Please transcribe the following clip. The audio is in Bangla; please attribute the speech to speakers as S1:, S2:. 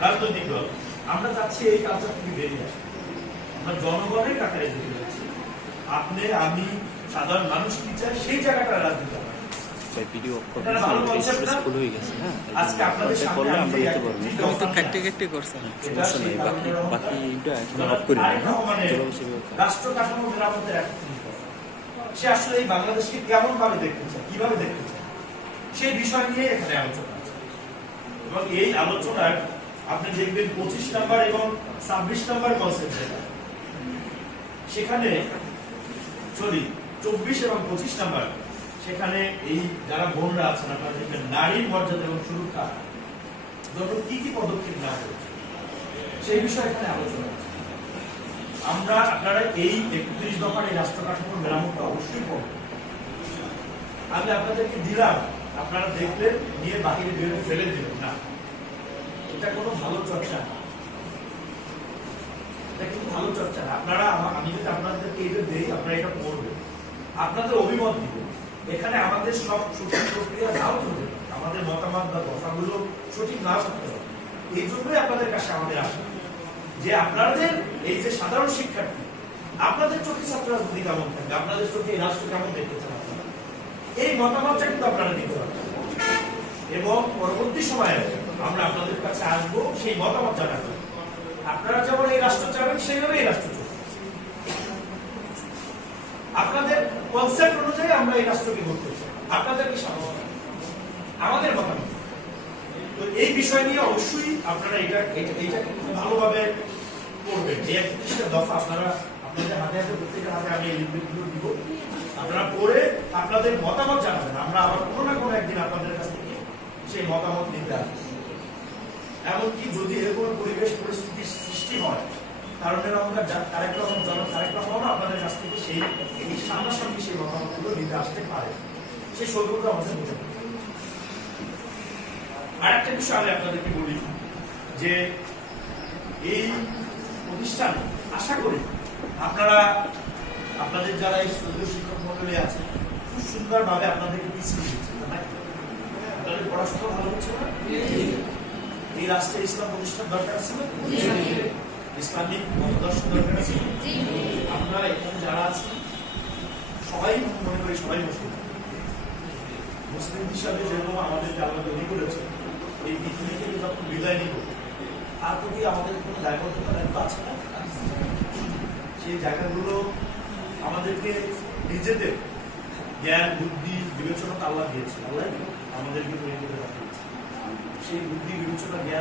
S1: রাজনৈতিক দল আমরা চাচ্ছি এই কালচার থেকে বেরিয়ে আসতে আমরা জনগণের কাতারে যেতে যাচ্ছি। আপনি আমি সাধারণ মানুষ কি চাই সেই জায়গাটা রাজনীতি
S2: হয়ে গেছে হ্যাঁ?
S1: আজকে আপনাদের সামনে আমি
S2: আমরা
S1: যে
S2: নিতে পারব
S1: একটি
S3: আমি তো কাটতে কাটতে করছেন
S2: সমস্যা নেই বাকি বাকি এটা এখন অফ করি না
S1: তারেক
S2: হ্যাঁ।
S1: রাষ্ট্র কাঠামো মেরামতের সে আসলে এই বাংলাদেশকে কেমন ভাবে দেখতে চায় কীভাবে দেখতে চায় সেই বিষয় নিয়ে এখানে আলোচনা এবং এই আলোচনার আপনি দেখবেন পঁচিশ নাম্বার এবং ছাব্বিশ নাম্বার কনসেপ্ট সেখানে সরি চব্বিশ এবং পঁচিশ নাম্বার, সেখানে এই যারা বোনরা আছেন, আপনারা দেখবেন নারীর মর্যাদা এবং সুরক্ষা। জন্য কি কি পদক্ষেপ না হয়েছে? সেই বিষয়ে এখানে আলোচনা আছে আমরা আপনারা এই একত্রিশ দফার এই রাষ্ট্র কাঠামোর মেরামতটা অবশ্যই করবেন আমি আপনাদেরকে দিলাম, আপনারা দেখলেন নিয়ে বাহিরে বেরোতে ফেলে দিলেন না। এটা কোনো ভালো চর্চা না। এটা কিন্তু ভালো চর্চা না। আপনারা আমি যদি আপনাদেরকে এটা দেই, আপনারা এটা পড়বেন। আপনাদের অভিমত এখানে আমাদের সব সঠিক প্রক্রিয়া নাও হতে আমাদের মতামত বা কথাগুলো সঠিক থাকতে পারে এই জন্যই আপনাদের কাছে আমাদের আসা যে আপনাদের এই যে সাধারণ শিক্ষার্থী, আপনাদের চোখে কেমন থাকবে? আপনাদের চোখে রাষ্ট্র কেমন দেখতে চান এই মতামতটা কিন্তু আপনারা দিতে পারবেন। এবং পরবর্তী সময়ে আমরা আপনাদের কাছে আসব, সেই মতামত জানাব। আপনারা যেমন এই রাষ্ট্র চাবেন সেইভাবে এই রাষ্ট্র চলবে। আপনাদের কনসেপ্ট অনুযায়ী আমরা এই রাষ্ট্রকে করতে চাই। আপনাদেরকে সামনে আমাদের মতামত। তো এই বিষয় নিয়ে অবশ্যই আপনারা এটা, এটা- এইটাকে খুব ভালোভাবে করবেন। এই একত্রিশটা দফা আপনারা, আপনাদের হাতে হাতে প্রত্যেকের হাতে আমি এই লিঙ্কগুলো দিব। আপনারা পড়ে আপনাদের মতামত জানাবেন। আমরা আবার কোনো না কোনো একদিন আপনাদের কাছ থেকে সেই মতামত নিতে আসব। এমনকি যদি এরকম পরিবেশ পরিস্থিতির সৃষ্টি হয় কারণ আমরা তারেক রহমান জন তারেক রহমান আপনাদের কাছ থেকে সেই সামনাসামনি সেই মতামতগুলো নিতে আসতে পারে। সেই সুযোগটা আমাদের নিতে পারে। আর একটা বিষয় আমি আপনাদেরকে বলি যে এই প্রতিষ্ঠান, আশা করি আপনারা, আপনাদের যারা এই সুন্দর শিক্ষক মন্ডলী আছে, খুব সুন্দরভাবে আপনাদেরকে পিছিয়ে দিচ্ছে আপনাদের পড়াশোনা ভালো হচ্ছে না? এই রাষ্ট্রে ইসলাম প্রতিষ্ঠান দরকার না? ইসলামিক মতদর্শন দরকার আছে? আমরা এখানে যারা আছি সবাই মনে করি সবাই মুসলিম। মুসলিম হিসাবে যেরকম আমাদেরকে আল্লাহ তৈরি করেছে এই পৃথিবী থেকে যখন বিদায় নিব তার প্রতি আমাদের কোনো দায়বদ্ধতা দায়িত্ব আছে না? সেই জায়গাগুলো আমাদেরকে নিজেদের জ্ঞান বুদ্ধি বিবেচনা তো আল্লাহ দিয়েছে আল্লাহ আমাদেরকে তৈরি করে সেই বুদ্ধি বিবেচনা জ্ঞান